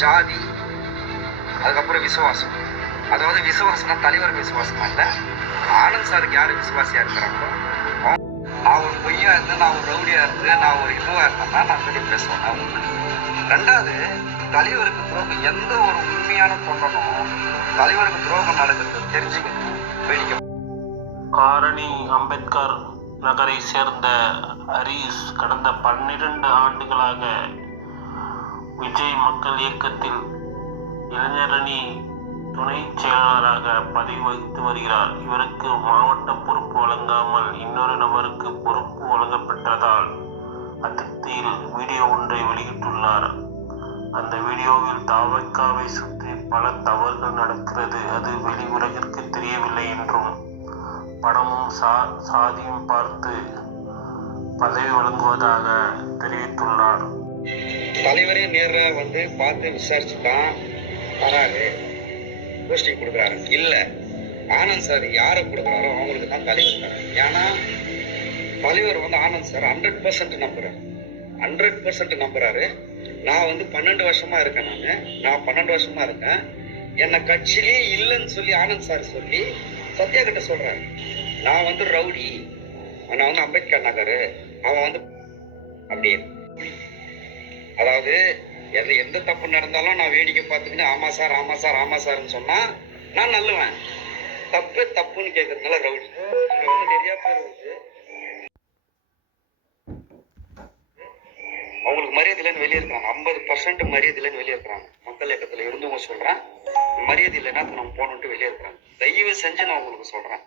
ஜாதி, அதுக்கப்புறம் விசுவாசம். அதாவது விசுவாசம்னா தலைவர் விசுவாசமா இல்லை, ஆனந்த் சாருக்கு யார் விசுவாசியாக இருக்கிறாங்களோ நான் ஒரு பொய்யா இருந்து, நான் ஒரு ரவுடியாக இருந்து, நான் ஒரு இதுவாக இருந்தேன்னா நான் சொல்லி பேசுவேன். நான் உண்மை. ரெண்டாவது, தலைவருக்கு துரோகம், எந்த ஒரு உண்மையான தொண்டனும் தலைவருக்கு துரோகம் நடக்கிறது தெரிஞ்சுக்கணும். வேடிக்கை. ஆரணி அம்பேத்கர் நகரை சேர்ந்த ஹரீஸ் கடந்த 12 ஆண்டுகளாக விஜய் மக்கள் இயக்கத்தில் இளைஞரணி துணை செயலாளராக பதவி வகித்து வருகிறார். இவருக்கு மாவட்ட பொறுப்பு வழங்காமல் இன்னொரு நபருக்கு பொறுப்பு வழங்கப்பட்டதால் அதிருப்தியில் வீடியோ ஒன்றை வெளியிட்டுள்ளார். அந்த வீடியோவில் தாவக்காவை சுற்றி பல தவறுகள் நடக்கிறது, அது வெளி உலகிற்கு தெரியவில்லை என்றும் பணமும் சாதியும் பார்த்து பதவி வழங்குவதாக தெரிவித்துள்ளார். தலைவரே நேரில் வந்து பார்த்து விசாரிச்சு தான் வராரு, போஸ்டிங் கொடுக்குறாரு. இல்லை, ஆனந்த் சார் யாரை கொடுக்குறாரோ அவங்களுக்கு தான் தலைவர் தராரு. ஏன்னா தலைவர் வந்து ஆனந்த் சார் 100% நம்புறாரு, 100% நம்புறாரு. நான் வந்து 12 வருஷமா இருக்கேன். நான் 12 வருஷமா இருக்கேன். என்னை கட்சியிலே இல்லைன்னு சொல்லி ஆனந்த் சார் சொல்லி சத்யா கிட்ட சொல்றாரு, நான் வந்து ரவுடி, நான் வந்து அம்பேத்கர் நகர், அவன் வந்து அப்படியே. அதாவது எந்த தப்பு நடந்தாலும் நான் வேடிக்கை பார்த்துக்கிட்டு ஆமா சார் ஆமா சார் ஆமா சார்ன்னு சொன்னா நான் நல்லுவேன். தப்பு தப்புன்னு கேட்கறதுனால ரவுடி. நிறைய பேர் இருக்கு, அவங்களுக்கு மரியாதை இல்லைன்னு வெளியே இருக்கிறாங்க. 50% மரியாதை இல்லைன்னு வெளியே இருக்கிறாங்க. மக்கள் இயக்கத்துல இருந்தவங்க சொல்றேன், மரியாதை இல்லைன்னா நம்ம போகணுன்ட்டு வெளியே இருக்கிறாங்க. தயவு செஞ்சு நான் உங்களுக்கு சொல்றேன்,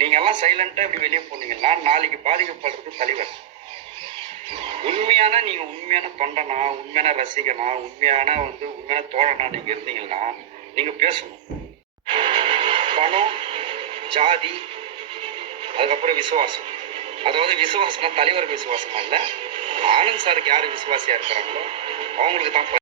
நீங்க எல்லாம் சைலண்டா இப்படி வெளியே போனீங்கன்னா நாளைக்கு பாதிக்கப்படுறது தலைவர். உண்மையான நீங்க உண்மையான தொண்டனா, உண்மையான ரசிகனா, உண்மையான தோழனா நீங்க இருந்தீங்கன்னா நீங்க பேசணும். பணம், ஜாதி, அதுக்கப்புறம் விசுவாசம். அதாவது விசுவாசம்னா தலைவர் விசுவாசமா இல்லை, ஆனந்த் சாருக்கு யார் விசுவாசியா இருக்கிறாங்களோ அவங்களுக்கு தான்